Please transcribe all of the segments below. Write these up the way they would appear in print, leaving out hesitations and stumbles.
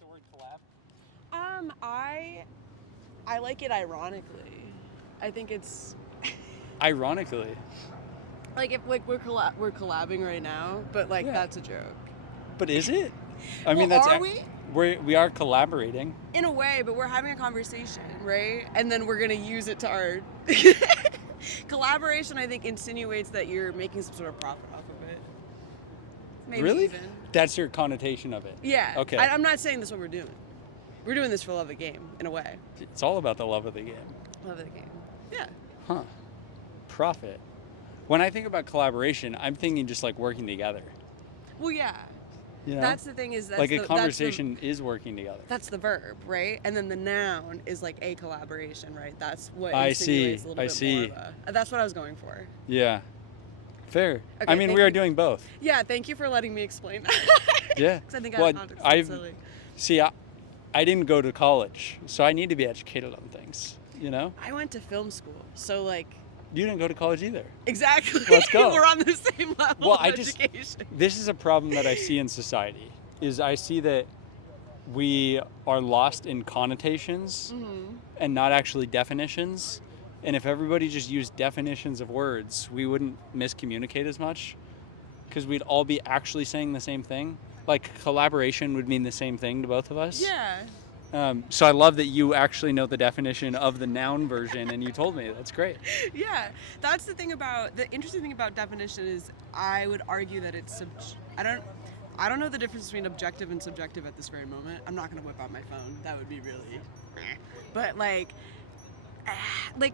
the word collab? I like it ironically. I think it's Ironically. like if like we're collabing right now, but like Yeah. that's a joke. But is it? I mean, Well, that's are we? we are collaborating. In a way, but we're having a conversation, right? And then we're gonna use it to our collaboration. I think insinuates that you're making some sort of profit off of it. Maybe Really? even. That's your connotation of it. Yeah. Okay. I'm not saying that's what we're doing. We're doing this for love of the game, in a way. It's all about the love of the game. Love of the game. Yeah. Huh. Profit. When I think about collaboration, I'm thinking just like working together. Well, yeah. You know? That's the thing is that's like the, a conversation is working together. That's the verb, right? And then the noun is like a collaboration, right? That's what I insinuates see. a little I bit see. more of a, that's what I was going for. Yeah. Fair. Okay, I mean, thank we are you. doing both. Yeah, thank you for letting me explain that. Yeah. Because I think Well, out of context, it's silly. See, I didn't go to college, so I need to be educated on things, you know? I went to film school, so like... You didn't go to college either. Exactly. Let's go. We're on the same level of education. This is a problem that I see in society, is I see that we are lost in connotations and not actually definitions. And if everybody just used definitions of words, we wouldn't miscommunicate as much because we'd all be actually saying the same thing. Like collaboration would mean the same thing to both of us. Yeah. So I love that you actually know the definition of the noun version and you told me. That's great. Yeah. That's the interesting thing about definition is I would argue that it's, I don't know the difference between objective and subjective at this very moment. I'm not going to whip out my phone. That would be really, but like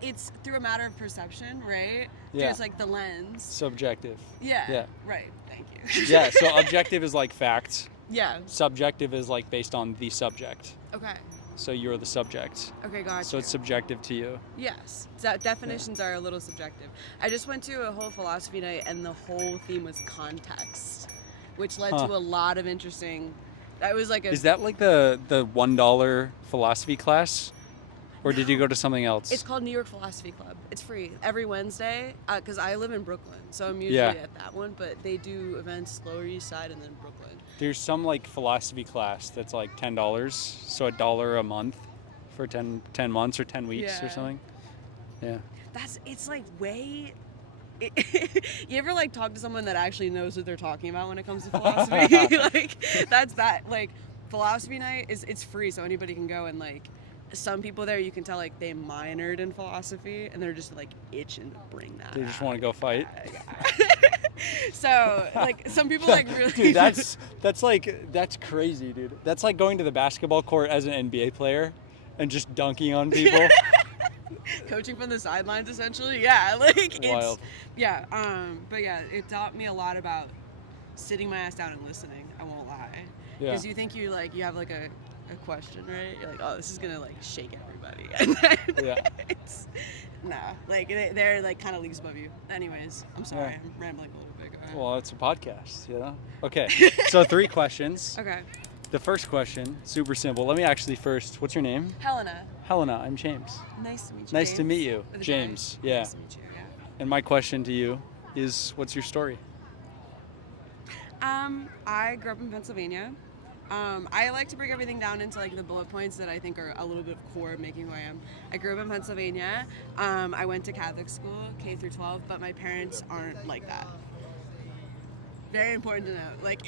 it's through a matter of perception, right? Yeah. There's like the lens. Subjective. Yeah. Yeah. Right. Thank you. Yeah, so objective is like facts. Yeah. Subjective is like based on the subject. Okay. So you're the subject. Okay, gotcha. So it's subjective to you. Yes. Definitions are a little subjective. I just went to a whole philosophy night and the whole theme was context, which led to a lot of interesting... That was like a... Is that like the $1 philosophy class? Or did you go to something else? It's called New York Philosophy Club. It's free every Wednesday because I live in Brooklyn, so I'm usually at that one. But they do events Lower East Side and then Brooklyn. There's some like philosophy class that's like $10, so $1 a month for 10 months or 10 weeks or something. Yeah. It's like way... you ever like talk to someone that actually knows what they're talking about when it comes to philosophy? Like that's that. Like philosophy night it's free, so anybody can go and like... Some people there, you can tell, like, they minored in philosophy, and they're just, like, itching to bring that They just want to go fight? So, like, some people, like, really... Dude, that's crazy, dude. That's like going to the basketball court as an NBA player and just dunking on people. Coaching from the sidelines, essentially. Yeah, like, Wild. Yeah, but, yeah, it taught me a lot about sitting my ass down and listening, I won't lie. Because you think you have, like, a question, right? You're like, oh, this is gonna like shake everybody, and then it's like they're like kind of leagues above you. Anyways, I'm sorry, I'm rambling a little bit. Go ahead. Well, it's a podcast, you know. Okay, so 3 questions. Okay. The first question, super simple. Let me actually first. What's your name? Helena. Helena. I'm James. Nice to meet you. Nice James. to meet you, With a James. J. Yeah. Nice to meet you. Yeah. And my question to you is, what's your story? I grew up in Pennsylvania. I like to break everything down into like the bullet points that I think are a little bit of core of making who I am. I grew up in Pennsylvania. I went to Catholic school, K through 12, but my parents aren't like that. Very important to note. Like,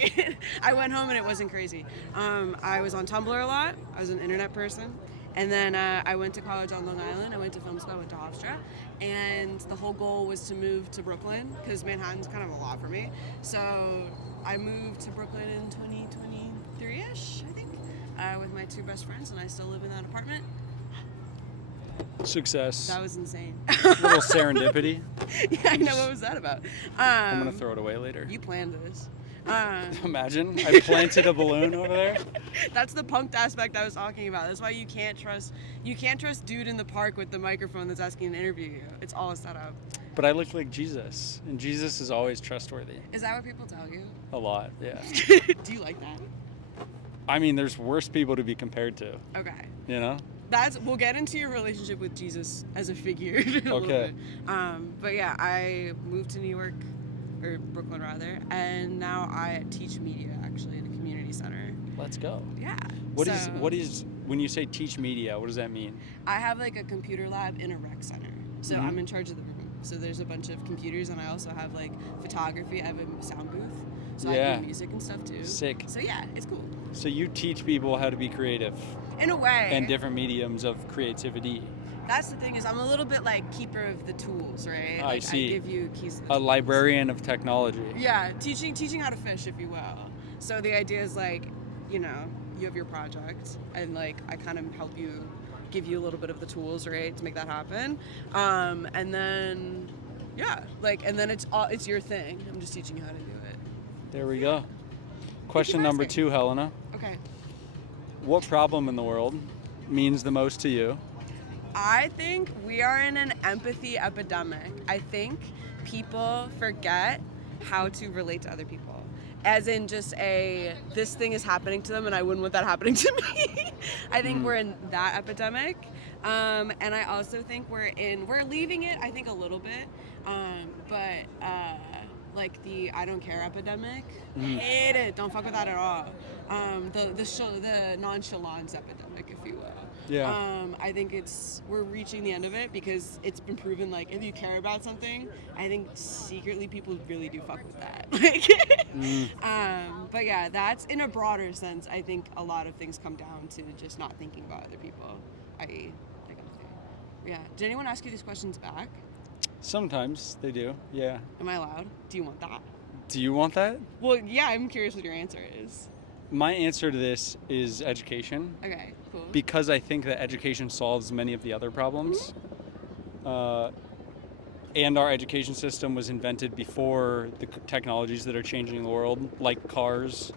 I went home and it wasn't crazy. I was on Tumblr a lot. I was an internet person. And then I went to college on Long Island. I went to film school. I went to Hofstra. And the whole goal was to move to Brooklyn because Manhattan's kind of a lot for me. So I moved to Brooklyn in 2023-ish, I think, with my 2 best friends, and I still live in that apartment. Success. That was insane. A little serendipity. Yeah, I know. What was that about? I'm going to throw it away later. You planned this. Imagine. I planted a balloon over there. That's the punked aspect I was talking about. That's why you can't trust dude in the park with the microphone that's asking to interview you. It's all a setup. But I look like Jesus, and Jesus is always trustworthy. Is that what people tell you? A lot, yeah. Do you like that? I mean, there's worse people to be compared to. Okay. You know? We'll get into your relationship with Jesus as a figure in a little bit. But yeah, I moved to New York, or Brooklyn rather, and now I teach media actually at a community center. Let's go. Yeah. What is when you say teach media, what does that mean? I have like a computer lab in a rec center. So I'm in charge of the room. So there's a bunch of computers, and I also have like photography. I have a sound booth. So I do music and stuff too. Sick. So yeah, it's cool. So you teach people how to be creative. In a way. And different mediums of creativity. That's the thing, is I'm a little bit like keeper of the tools, right? I Like, see. I give you keys to the A tools. librarian of technology. Yeah, teaching how to fish, if you will. So the idea is like, you know, you have your project, and like I kind of help you, give you a little bit of the tools, right, to make that happen. And then, yeah, like, and then it's your thing. I'm just teaching you how to do it. There we go. Question number 2, Helena. Okay. What problem in the world means the most to you? I think we are in an empathy epidemic. I think people forget how to relate to other people. As in just this thing is happening to them and I wouldn't want that happening to me. I think we're in that epidemic. And I also think we're leaving it, I think, a little bit. Like the I don't care epidemic, hate it. Don't fuck with that at all. The nonchalance epidemic, if you will. Yeah. I think we're reaching the end of it, because it's been proven, like, if you care about something, I think secretly people really do fuck with that. But yeah, that's in a broader sense. I think a lot of things come down to just not thinking about other people. Yeah. Did anyone ask you these questions back? Sometimes they do. Yeah. Am I allowed? Do you want that? Do you want that? Well, yeah, I'm curious what your answer is. My answer to this is education. Okay, cool. Because I think that education solves many of the other problems. And our education system was invented before the technologies that are changing the world, like cars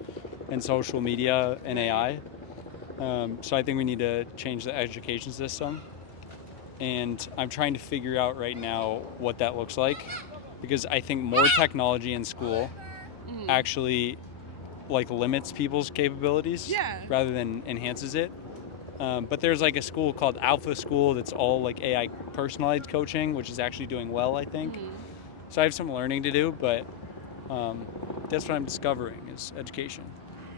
and social media and AI. So I think we need to change the education system. And I'm trying to figure out right now what that looks like, because I think more technology in school actually like limits people's capabilities rather than enhances it. But there's like a school called Alpha School that's all like AI personalized coaching, which is actually doing well, I think. So I have some learning to do, but that's what I'm discovering is education.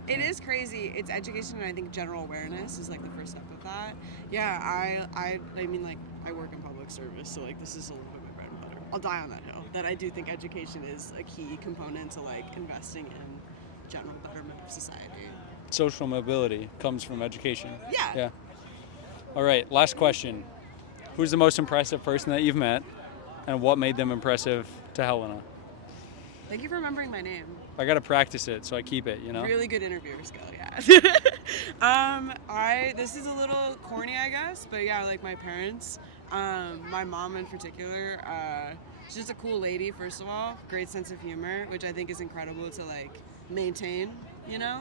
It is crazy. It's education, and I think general awareness is like the first step of that. Yeah, I mean, like, I work in public service, so like this is a little bit my bread and butter. I'll die on that hill. That I do think education is a key component to like investing in general betterment of society. Social mobility comes from education. Yeah. All right, last question. Who's the most impressive person that you've met, and what made them impressive to Helena? Thank you for remembering my name. I gotta practice it, so I keep it, you know? Really good interviewer skill, yeah. This is a little corny, I guess, but yeah, like my parents, my mom in particular, she's just a cool lady, first of all, great sense of humor, which I think is incredible to like maintain, you know?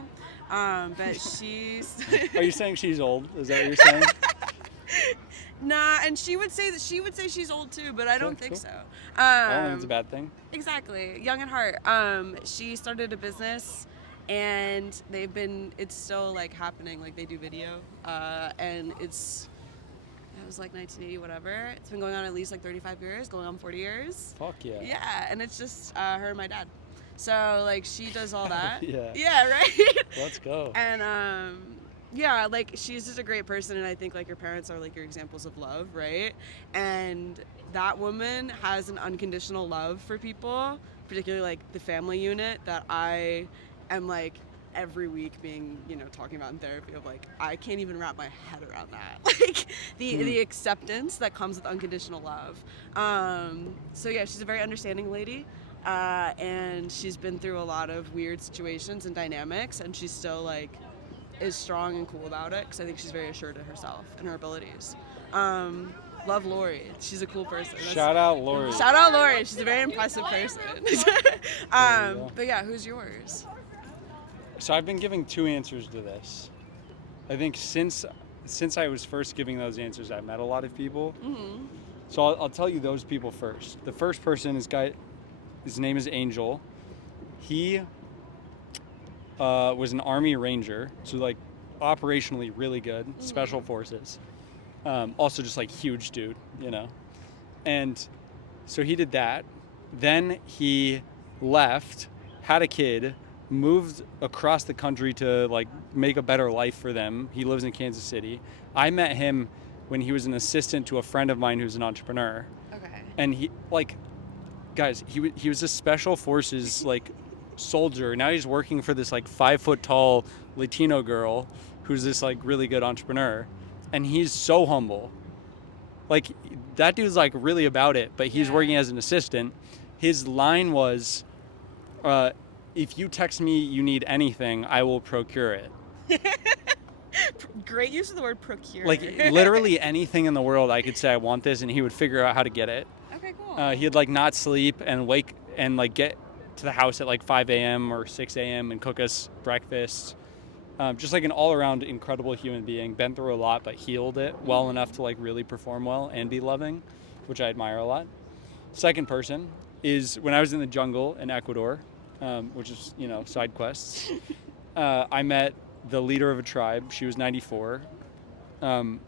But she's... Are you saying she's old? Is that what you're saying? Nah, and she would say she's old too, but I don't think so. I don't think it's a bad thing. Exactly, young at heart. She started a business, and it's still like happening. Like they do video, and it was like 1980, whatever. It's been going on at least like 35 years, going on 40 years. Fuck yeah. Yeah, and it's just her and my dad. So like she does all that. Yeah. Yeah, right. Let's go. And yeah, like she's just a great person, and I think like your parents are like your examples of love, right? And that woman has an unconditional love for people, particularly like the family unit, that I am like every week being, you know, talking about in therapy of like, I can't even wrap my head around that. Like the acceptance that comes with unconditional love. So yeah, she's a very understanding lady. And she's been through a lot of weird situations and dynamics, and she's still like is strong and cool about it, because I think she's very assured of herself and her abilities. Love Lori. She's a cool person. Shout out Lori. Shout out Lori. She's a very impressive person. But yeah, who's yours? So I've been giving 2 answers to this. I think since I was first giving those answers, I've met a lot of people. So I'll tell you those people first. The first person is his name is Angel. He was an Army Ranger, so like operationally really good, special forces. Also just like huge dude, you know. And so he did that. Then he left, had a kid, moved across the country to like make a better life for them. He lives in Kansas City. I met him when he was an assistant to a friend of mine who's an entrepreneur. Okay. And he like, guys, he was a special forces like soldier. Now he's working for this like 5 foot tall Latino girl who's this like really good entrepreneur, and he's so humble. Like that dude's like really about it, but he's working as an assistant. His line was, if you text me you need anything, I will procure it. Great use of the word procure. Like literally anything in the world, I could say I want this, and he would figure out how to get it. Okay, cool. He'd like not sleep and wake and like get to the house at like 5 a.m. or 6 a.m. and cook us breakfast. Just like an all-around incredible human being, been through a lot but healed it well enough to like really perform well and be loving, which I admire a lot. Second person is when I was in the jungle in Ecuador, which is, you know, side quests. I met the leader of a tribe. She was 94, and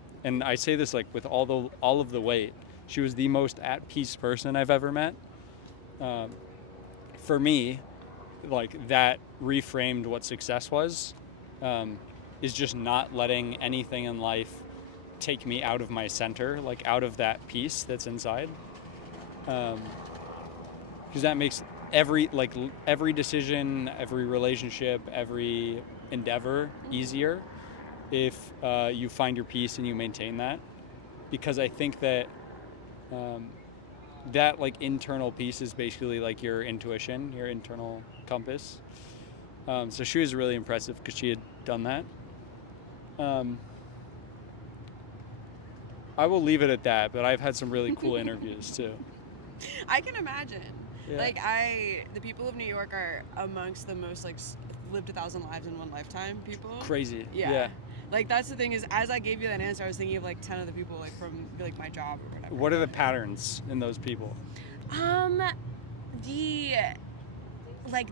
I say this like with all of the weight. She was the most at peace person I've ever met. For me, like that reframed what success was. Is just not letting anything in life take me out of my center, like out of that peace that's inside. Because that makes every decision, every relationship, every endeavor easier if you find your peace and you maintain that. Because I think that that like internal peace is basically like your intuition, your internal compass. So she was really impressive because she had done that. I will leave it at that, but I've had some really cool interviews too. I can imagine. Yeah. Like the people of New York are amongst the most like lived 1,000 lives in one lifetime people. Crazy. Yeah. Like that's the thing is, as I gave you that answer, I was thinking of like 10 other people like from like my job or whatever. What are the patterns in those people?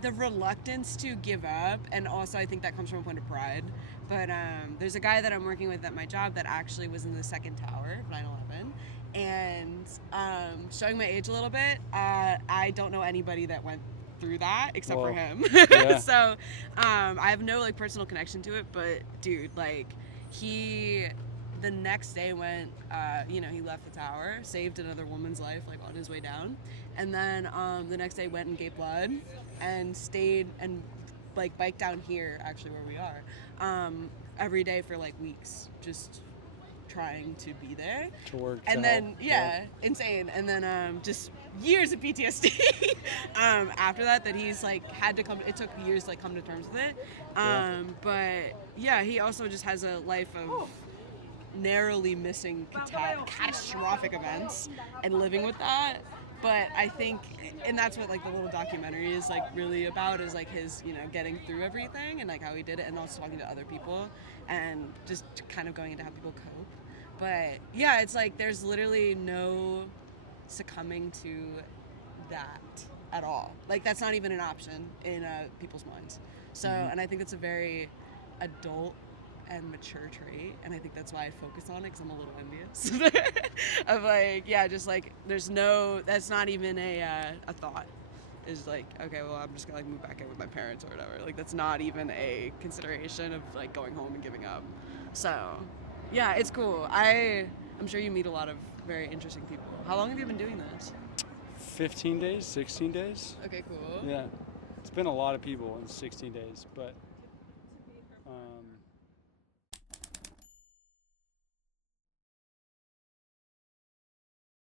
The reluctance to give up, and also I think that comes from a point of pride. But there's a guy that I'm working with at my job that actually was in the second tower of 9/11, and showing my age a little bit, I don't know anybody that went through that except for him. Yeah. So I have no like personal connection to it, but dude, like the next day went, he left the tower, saved another woman's life like on his way down, and then the next day went and gave blood and stayed and like biked down here actually where we are every day for like weeks, just trying to be there To work. and to then help. insane, and then just years of PTSD after that he's like had to come, it took years to like come to terms with it, but yeah, he also just has a life of narrowly missing catastrophic events and living with that. But I think, and that's what like the little documentary is like really about, is like his, getting through everything and like how he did it, and also talking to other people and just kind of going into how people cope. But yeah, it's like there's literally no succumbing to that at all. Like that's not even an option in people's minds. So, and I think that's a very adult and mature trait, and I think that's why I focus on it, because I'm a little envious of like, just like that's not even a thought, is like, okay, well I'm just gonna like move back in with my parents or whatever, like that's not even a consideration of like going home and giving up. So yeah, it's cool. I'm sure you meet a lot of very interesting people. How long have you been doing this? 15 days, 16 days. Okay, cool. Yeah, it's been a lot of people in 16 days, but